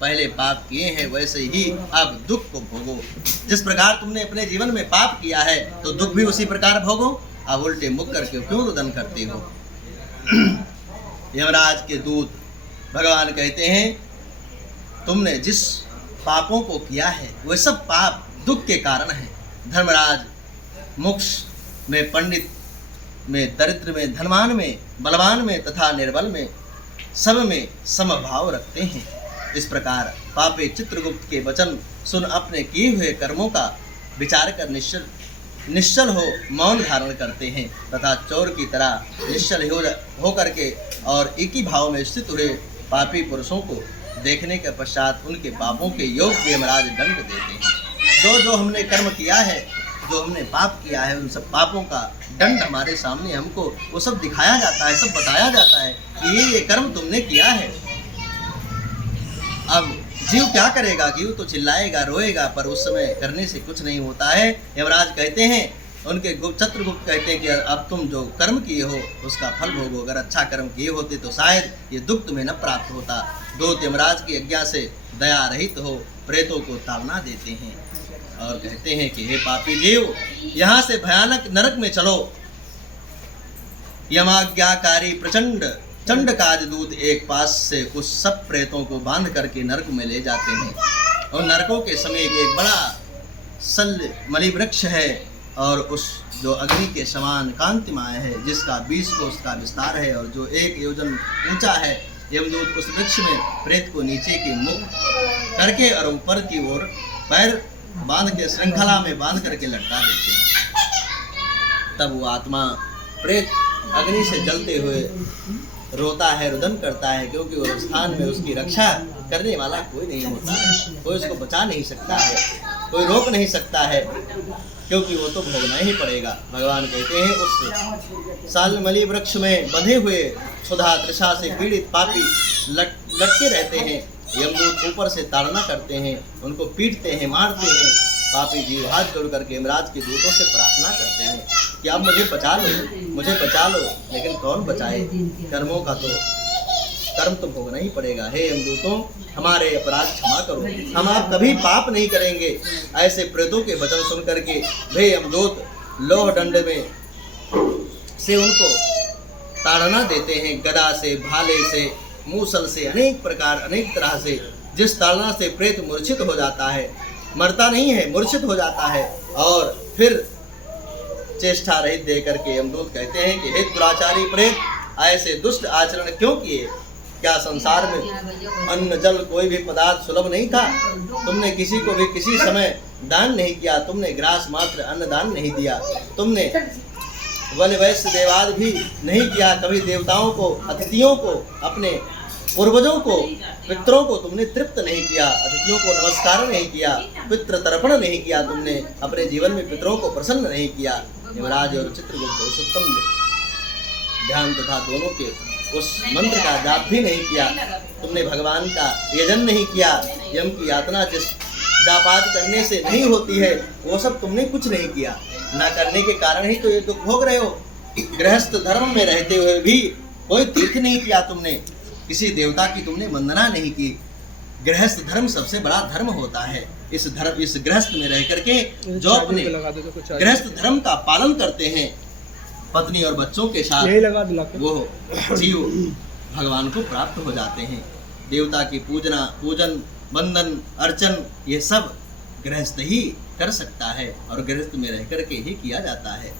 पहले पाप किए हैं वैसे ही अब दुख को भोगो। जिस प्रकार तुमने अपने जीवन में पाप किया है तो दुख भी उसी प्रकार भोगो। अब उल्टे मुख करके क्यों रुदन करते हो। यमराज के दूत भगवान कहते हैं तुमने जिस पापों को किया है वह सब पाप दुख के कारण है। धर्मराज मोक्ष में, पंडित में, दरिद्र में, धनवान में, बलवान में तथा निर्बल में सब में समभाव रखते हैं। इस प्रकार पापी चित्रगुप्त के वचन सुन अपने किए हुए कर्मों का विचार कर निश्चल हो मौन धारण करते हैं तथा चोर की तरह निश्चल हो करके और एक ही भाव में स्थित हुए पापी पुरुषों को देखने के पश्चात उनके पापों के योग्य यमराज दंड देते हैं। जो हमने कर्म किया है, जो हमने पाप किया है, उन सब पापों का दंड हमारे सामने हमको वो सब दिखाया जाता है, सब बताया जाता है कि ये कर्म तुमने किया है। अब जीव क्या करेगा? जीव तो चिल्लाएगा, रोएगा, पर उस समय करने से कुछ नहीं होता है। यमराज कहते हैं, उनके चित्रगुप्त कहते हैं कि अब तुम जो कर्म किए हो उसका फल भोगो। अगर अच्छा कर्म किए होते तो शायद ये दुख तुम्हें न प्राप्त होता। दूत यमराज की आज्ञा से दया रहित हो प्रेतों को ताड़ना देते हैं और कहते हैं कि हे पापी जीव, यहाँ से भयानक नरक में चलो। यमाज्ञाकारी प्रचंड चंडकाद दूत एक पास से उस सब प्रेतों को बांध करके नरक में ले जाते हैं। और नरकों के समीप एक बड़ा सल मलि वृक्ष है और उस जो अग्नि के समान कांतिमाय है, जिसका 20 कोस का विस्तार है और जो 1 योजन ऊंचा है। यमदूत उस वृक्ष में प्रेत को नीचे की मुख करके और ऊपर की ओर पैर बांध के श्रृंखला में बांध करके लटका देते हैं। तब वो आत्मा प्रेत अग्नि से जलते हुए रोता है, रुदन करता है, क्योंकि उस स्थान में उसकी रक्षा करने वाला कोई नहीं होता है। कोई उसको बचा नहीं सकता है, कोई रोक नहीं सकता है, क्योंकि वो तो भोगना ही पड़ेगा। भगवान कहते हैं उस सालमली वृक्ष में बंधे हुए क्षुधा तृषा से पीड़ित पापी लटके रहते हैं। यमदूत ऊपर से ताड़ना करते हैं, उनको पीटते हैं, मारते हैं। पापी जीव हाथ जोड़ करके यमराज के दूतों से प्रार्थना करते हैं कि आप मुझे बचा लो, मुझे बचा लो। लेकिन कौन बचाए? कर्मों का तो कर्म तो भोगना ही पड़ेगा। हे यमदूतों, हमारे अपराध क्षमा करो, हम आप कभी पाप नहीं करेंगे। ऐसे प्रेतों के वचन सुन करके वे यमदूत लोह दंड में से उनको ताड़ना देते हैं, गदा से, भाले से, मूसल से, अनेक प्रकार अनेक तरह से। जिस ताड़ना से प्रेत मूर्छित हो जाता है, मरता नहीं है, मूर्छित हो जाता है और फिर चेष्टा रहित दे करके यमदूत कहते हैं कि हे दुराचारी प्रेत, ऐसे दुष्ट आचरण क्यों किए? क्या संसार में अन्न जल कोई भी पदार्थ सुलभ नहीं था? तुमने किसी को भी किसी समय दान नहीं किया, तुमने ग्रास मात्र अन्न दान नहीं दिया, तुमने वन वैश्य देवाद भी नहीं किया। कभी देवताओं को, अतिथियों को, अपने पूर्वजों को, पितरों को तुमने तृप्त नहीं किया, अतिथियों को नमस्कार नहीं किया, पितृ तर्पण नहीं किया, तुमने अपने जीवन में पितरों को प्रसन्न नहीं किया। यमराज और चित्रगुप्त उस उत्तम ध्यान तथा दोनों के उस मंत्र का जाप भी नहीं किया, तुमने भगवान का यजन नहीं किया। यम की यातना जिस जापात करने से नहीं होती है वो सब तुमने कुछ नहीं किया। ना करने के कारण ही तो ये दुख भोग रहे हो। गृहस्थ धर्म में रहते हुए भी कोई तीर्थ नहीं किया तुमने, किसी देवता की तुमने वंदना नहीं की। गृहस्थ धर्म सबसे बड़ा धर्म होता है। इस गृहस्थ में रह करके जो अपने गृहस्थ धर्म का पालन करते हैं पत्नी और बच्चों के साथ, वो जीव भगवान को प्राप्त हो जाते हैं। देवता की पूजन, वंदन, अर्चन ये सब गृहस्थ ही कर सकता है और गृहस्थ में रह करके ही किया जाता है।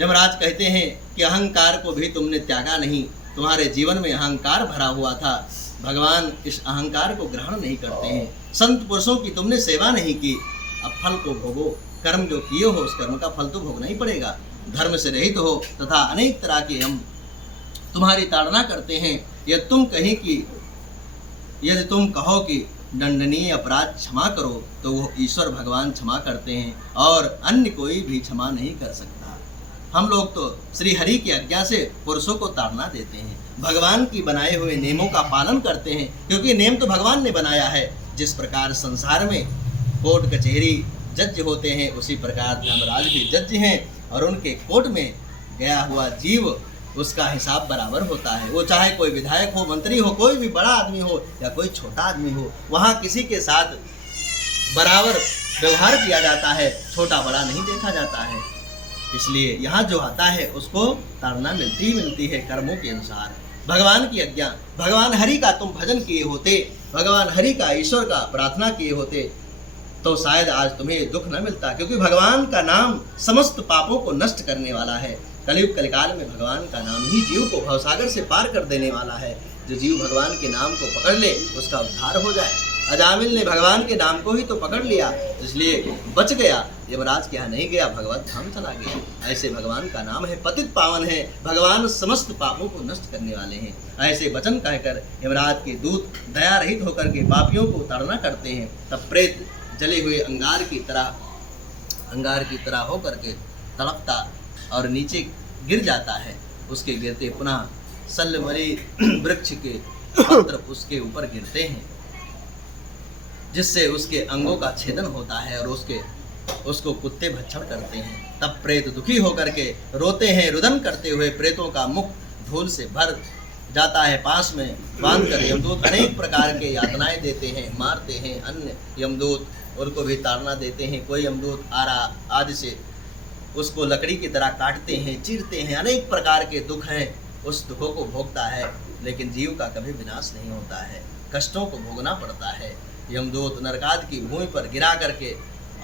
यमराज कहते हैं कि अहंकार को भी तुमने त्यागा नहीं, तुम्हारे जीवन में अहंकार भरा हुआ था। भगवान इस अहंकार को ग्रहण नहीं करते हैं। संत पुरुषों की तुमने सेवा नहीं की, अब फल को भोगो। कर्म जो किए हो उस कर्म का फल तो भोगना ही पड़ेगा। धर्म से रहित हो तथा अनेक तरह के हम तुम्हारी ताड़ना करते हैं। यदि तुम कहो कि दंडनीय अपराध क्षमा करो तो वो ईश्वर भगवान क्षमा करते हैं और अन्य कोई भी क्षमा नहीं कर सकता। हम लोग तो श्री हरि की आज्ञा से पुरुषों को ताड़ना देते हैं, भगवान की बनाए हुए नियमों का पालन करते हैं, क्योंकि नियम तो भगवान ने बनाया है। जिस प्रकार संसार में कोर्ट कचहरी जज होते हैं, उसी प्रकार धर्मराज भी जज हैं और उनके कोर्ट में गया हुआ जीव उसका हिसाब बराबर होता है। वो चाहे कोई विधायक हो, मंत्री हो, कोई भी बड़ा आदमी हो या कोई छोटा आदमी हो, वहाँ किसी के साथ बराबर व्यवहार किया जाता है, छोटा बड़ा नहीं देखा जाता है। इसलिए यहाँ जो आता है उसको ताड़ना मिलती ही मिलती है कर्मों के अनुसार। भगवान की आज्ञा, भगवान हरि का तुम भजन किए होते, भगवान हरि का, ईश्वर का प्रार्थना किए होते, तो शायद आज तुम्हें दुख न मिलता, क्योंकि भगवान का नाम समस्त पापों को नष्ट करने वाला है। कलयुग कलिकाल में भगवान का नाम ही जीव को भवसागर से पार कर देने वाला है। जो जीव भगवान के नाम को पकड़ ले उसका उद्धार हो जाए। अजामिल ने भगवान के नाम को ही तो पकड़ लिया, इसलिए बच गया, यमराज के यहाँ नहीं गया, भगवत धाम चला गया। ऐसे भगवान का नाम है, पतित पावन है, भगवान समस्त पापों को नष्ट करने वाले हैं। ऐसे वचन कहकर यमराज के दूत दया रहित होकर के पापियों को ताड़ना करते हैं। तब प्रेत जले हुए अंगार की तरह होकर के तड़पता और नीचे गिर जाता है। उसके गिरते पुनः सल्लमली वृक्ष के पत्र उसके ऊपर गिरते हैं, जिससे उसके अंगों का छेदन होता है और उसको कुत्ते भक्षण करते हैं। तब प्रेत दुखी होकर के रोते हैं, रुदन करते हुए प्रेतों का मुख धूल से भर जाता है। पास में बांधकर यमदूत अनेक प्रकार के यातनाएं देते हैं, मारते हैं। अन्य यमदूत उनको भी ताड़ना देते हैं। कोई यमदूत आरा आदि से उसको लकड़ी की तरह काटते हैं, चीरते हैं। अनेक प्रकार के दुख हैं, उस दुखों को भोगता है, लेकिन जीव का कभी विनाश नहीं होता है, कष्टों को भोगना पड़ता है। यमदूत नरकाद की भूमि पर गिरा करके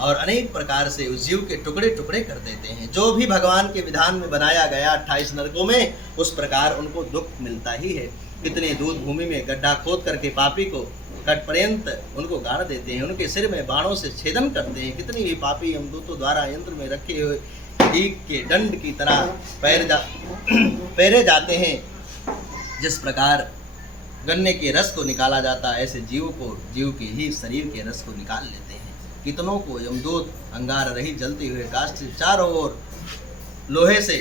और अनेक प्रकार से उस जीव के टुकड़े टुकड़े कर देते हैं। जो भी भगवान के विधान में बनाया गया 28 नरकों में, उस प्रकार उनको दुख मिलता ही है। कितने दूत भूमि में गड्ढा खोद करके पापी को कट पर्यंत उनको गाड़ देते हैं, उनके सिर में बाणों से छेदन करते हैं। कितनी भी पापी यमदूतों द्वारा यंत्र में रखे हुए ईख के दंड की तरह पैरे जाते हैं। जिस प्रकार गन्ने के रस को निकाला जाता है, ऐसे जीव के ही शरीर के रस को निकाल लेते हैं। कितनों को यमदूत अंगार रही जलते हुए काष्ठ से चारों ओर लोहे से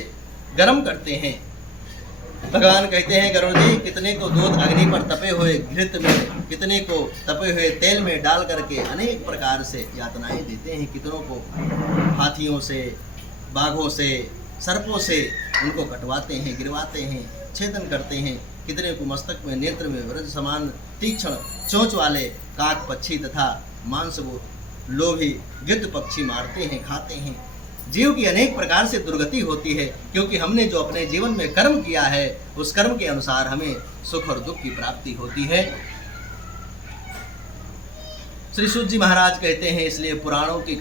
गर्म करते हैं। भगवान कहते हैं, गरुड़ जी, कितने को दूत अग्नि पर तपे हुए घृत में, कितने को तपे हुए तेल में डाल करके अनेक प्रकार से यातनाएं देते हैं। कितनों को हाथियों से, बाघों से, सर्पों से उनको कटवाते हैं, गिरवाते हैं, छेदन करते हैं। कितने को मस्तक में, नेत्र में वज्र समान तीक्ष्ण चोंच वाले काक पक्षी तथा मांसभूत लोभी गिद्ध पक्षी मारते हैं, खाते हैं। जीव की अनेक प्रकार से दुर्गति होती है, क्योंकि हमने जो अपने जीवन में कर्म किया है, उस कर्म के अनुसार हमें सुख और दुख की प्राप्ति होती है। श्री सूत जी महाराज कहते हैं, इसलिए पुराणों की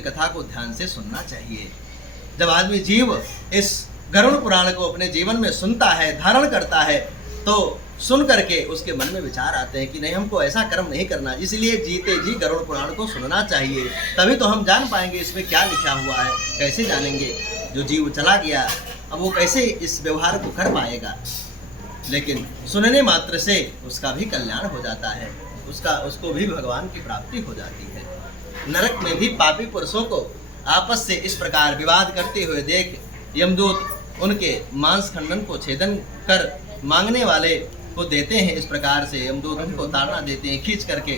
कथा को ध्यान से सुनना चाहिए। जब आदमी जीव इस गरुड़ पुराण को अपने जीवन में सुनता है, धारण करता है, तो सुन करके उसके मन में विचार आते हैं कि नहीं, हमको ऐसा कर्म नहीं करना। इसलिए जीते जी गरुड़ पुराण को सुनना चाहिए, तभी तो हम जान पाएंगे इसमें क्या लिखा हुआ है। कैसे जानेंगे? जो जीव चला गया, अब वो कैसे इस व्यवहार को कर पाएगा? लेकिन सुनने मात्र से उसका भी कल्याण हो जाता है, उसको भी भगवान की प्राप्ति हो जाती है। नरक में भी पापी पुरुषों को आपस से इस प्रकार विवाद करते हुए देख यमदूत उनके मांस खंडन को छेदन कर मांगने वाले को देते हैं। इस प्रकार से यमदूत उनको ताड़ना देते हैं, खींच करके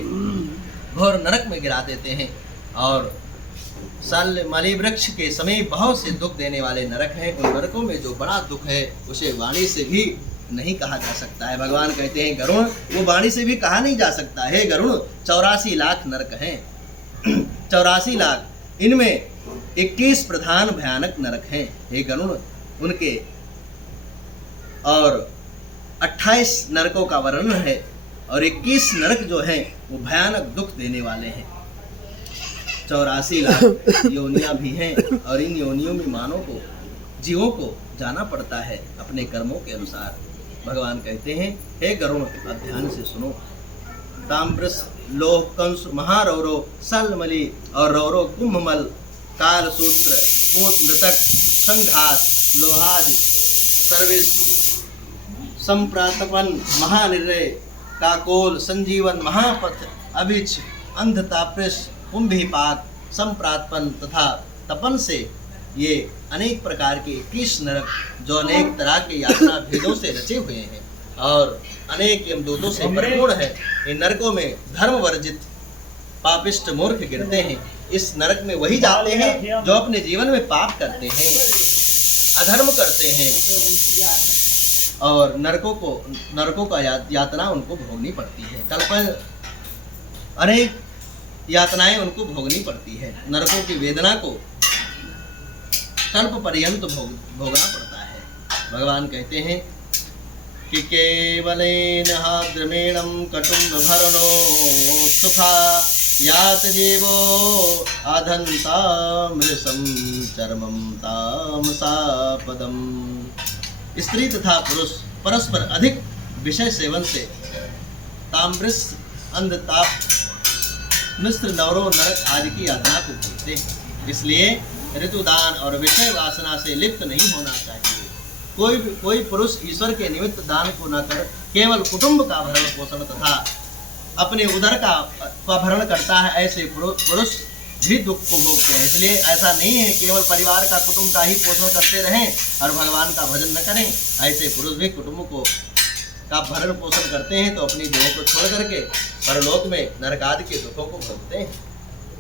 घोर नरक में गिरा देते हैं। और मलि वृक्ष के समीप बहुत से दुख देने वाले नरक हैं। उन नरकों में जो बड़ा दुख है, उसे वाणी से भी नहीं कहा जा सकता है। भगवान कहते हैं, गरुड़, वो वाणी से भी कहा नहीं जा सकता है। गरुड़ 84 लाख नरक हैं, 84 लाख, इनमें 21 प्रधान भयानक नरक हैं। हे गरुड़, उनके और 28 नरकों का वर्णन है, और 21 नरक जो हैं वो भयानक दुख देने वाले हैं। 84 लाख योनियां भी हैं, और इन योनियों में जीवों को जाना पड़ता है अपने कर्मों के अनुसार। भगवान कहते हैं, हे गरुड़, अब ध्यान से सुनो। ताम्रस, लोह, कंस, महारौरो, सलमली और रौरो, कुंभमल, कालसूत्र, पूत, मृतक, संघात, लोहादि, सर्विस, संप्रातपन, महानिर्णय, काकोल, संजीवन, महापथ, अभिच, अंधतापृष, कुंभीपाक, संप्रातपन तथा तपन से ये अनेक प्रकार के 21 नरक, जो अनेक तरह के यातना भेदों से रचे हुए हैं और अनेक यमदूतों से परिपूर्ण है। इन नरकों में धर्म वर्जित पापिष्ट मूर्ख गिरते हैं। इस नरक में वही जाते हैं जो अपने जीवन में पाप करते हैं। अधर्म करते हैं और नरकों का यातना उनको भोगनी पड़ती है। कल्प अनेक यातनाएं उनको भोगनी पड़ती है। नरकों की वेदना को कल्प पर्यंत भोगना पड़ता है। भगवान कहते हैं कि केवलेन हाद्रमेणं कटुम्ब भरणो सुखा यात जीवो आधन्तामृषं चर्मं तामसापदम्। स्त्री तथा पुरुष परस्पर अधिक विषय सेवन से ताम्रस अंधताप मिश्र नवरो नरक आदि की यातना को भोगते हैं। इसलिए ऋतुदान और विषय वासना से लिप्त नहीं होना चाहिए। कोई पुरुष ईश्वर के निमित्त दान को न कर केवल कुटुंब का भरण पोषण तथा अपने उदर का भरण करता है, ऐसे पुरुष भी दुख को भोगते हैं। इसलिए ऐसा नहीं है केवल परिवार का कुटुंब का ही पोषण करते रहें और भगवान का भजन न करें। ऐसे पुरुष भी कुटुंब का भरण पोषण करते हैं तो अपनी देह को छोड़ करके परलोक में नरकादि के दुखों को भोगते हैं।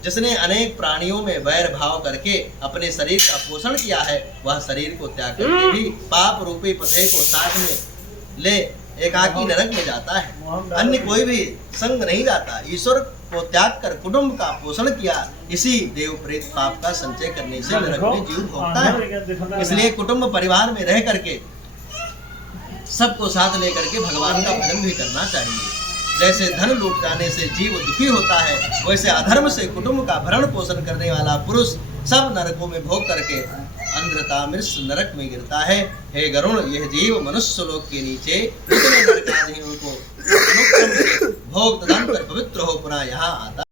जिसने अनेक प्राणियों में वैर भाव करके अपने शरीर का पोषण किया है, वह शरीर को त्याग करके भी पाप रूपी पथे को साथ में ले एकाकी नरक में जाता है। अन्य कोई भी संग नहीं जाता। ईश्वर को त्याग कर कुटुंब का पोषण किया, इसी देव प्रेत पाप का संचय करने से नरक में जीव भोगता है। इसलिए कुटुंब परिवार में रह करके सबको साथ लेकर के भगवान का भजन भी करना चाहिए। जैसे धन लूट जाने से जीव दुखी होता है, वैसे अधर्म से कुटुंब का भरण पोषण करने वाला पुरुष सब नरकों में भोग करके अंधतामृष नरक में गिरता है। हे गरुण, यह जीव मनुष्य लोक के नीचे जितने नरकाधीनों को अनुक्रम से भोग तदंतर पवित्र हो पुनः यहाँ आता